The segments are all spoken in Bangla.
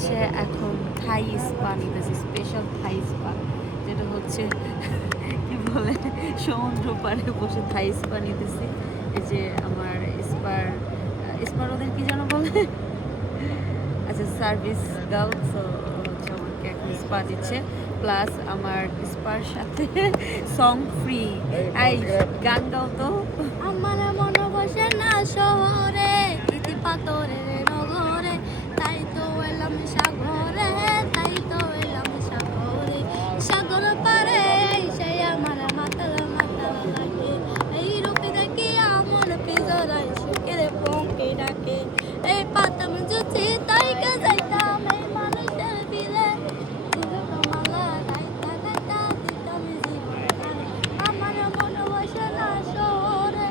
হচ্ছে এখন থাই স্পা নিতেছি, স্পেশাল থাই স্পা, যেটা হচ্ছে কি বলে সমুদ্র পাড়ে বসে থাই স্পা নিতেছি। এই যে আমার স্পার ওদের কি যেন বলে, আচ্ছা সার্ভিস গার্ল, তো হচ্ছে আমাকে এখন স্পা দিচ্ছে, প্লাস আমার স্পার সাথে সং ফ্রি। এই গান গাও তো। আমার মন বসে না শহরে, ইতি পাথরের নগরে, তাই তো এলাম সাগরে, তাই তো এলাম সাগরে। সাগর পারে সেই আমার মাতাল মাতাল লাগে, এই রূপে দেখি আমার পিজরাই সুখের পঙ্কে ডাকে। এই পাতাম জুচি তাই কে যাইতাম এই মানুষের দিলে, মালা গাইতা গাইতা দিতাম জীবন। আমার মন বসে না শহরে,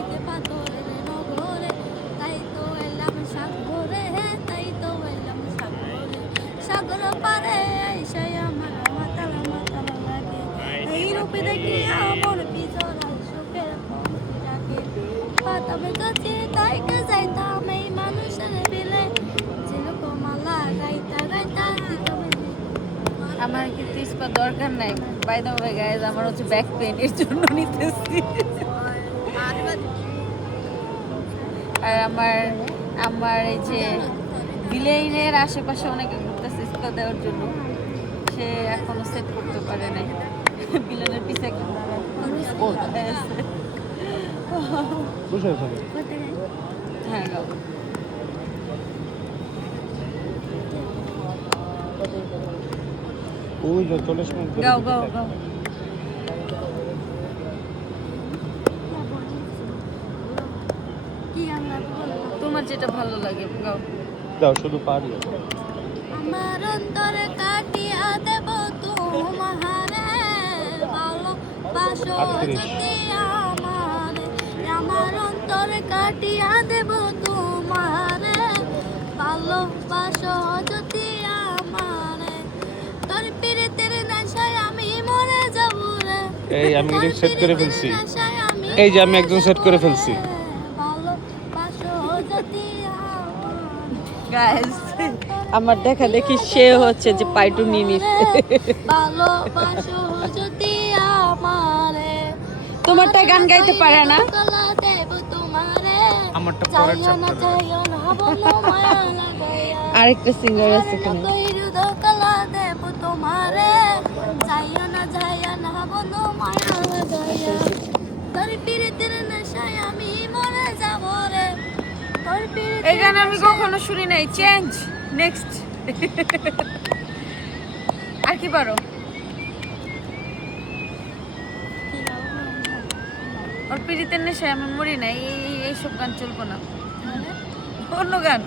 ইতি পাথরের নগরে, তাই তো এলাম সাগরে, তাই তো এলাম সাগরে। সাগর পারে আইসা আমার মাতাল মাতাল লাগে, এই রূপে দেখি আমার পিছনে সুখের পঙ্কে ডাকে। পাতাম জুচি তাই কে যাইতাম এই মানুষের বিলে, যেরকম মালা গাইতা গাইতা দিতাম জীবন। আমার কিন্তু স্পা দরকার নাই, বাই দ্য ওয়ে গাইস, আমার হচ্ছে ব্যাক পেইন, এর জন্য নিতেছি। আর আমার এই যে ভিলেইনের আশেপাশে অনেকে ঘুরতেছে স্পা দেওয়ার জন্য, সে এখনো সেট করতে পারে নাই। ভিলেনের পিছে হ্যাঁ গাও। ওই যে 40 মিনিট ধরে গাও দিতে গাও থাকে। গাও। কি আমরা বলবো? তোমার যেটা ভালো লাগে গাও। দাও শুধু পারি। আমার অন্তরে কাটিয়া দেব তোমারে, ভালোবাসো 38 যদি আমারে। আমার অন্তরে কাটিয়া দেব তোমারে, ভালোবাসো যদি আমারে। তোর পিরিতের নেশায় আমি মরে যাব রে, এই আমি তোর সেট করে পিরিতের ফেলছি। নেশায় আমি এই যে আমি মরে একজন সেট যাব করে ফেলছি। রে, ভালোবাসো যদি আমারে। গাইস আমার দেখা দেখি সে হচ্ছে যে পাইটু নিয়ে নিচ্ছে। ভালোবাসো যদি আমারে। তোমারটা গান গাইতে পারে না? গলা দেব তোমারে, আমারটা পরের যাইও না চ্যাপ্টারে। যাইও না বলো মায়া লাগাইয়া। আরেকটা সিঙ্গার আছে এখানে। গলা দেব তোমারে, যাইও না বলো মায়া লাগাইয়া। তোর পিরিতের নেশায় আমি মরে যাব রে, তোর পিরিতের এই গান আমি কখনো শুনি নাই, চেঞ্জ নেক্সট। আর কি পারো? ওর পিড়িতের নেশায় আমি মরি নাই, এইসব গান চলবো না, অন্য গান।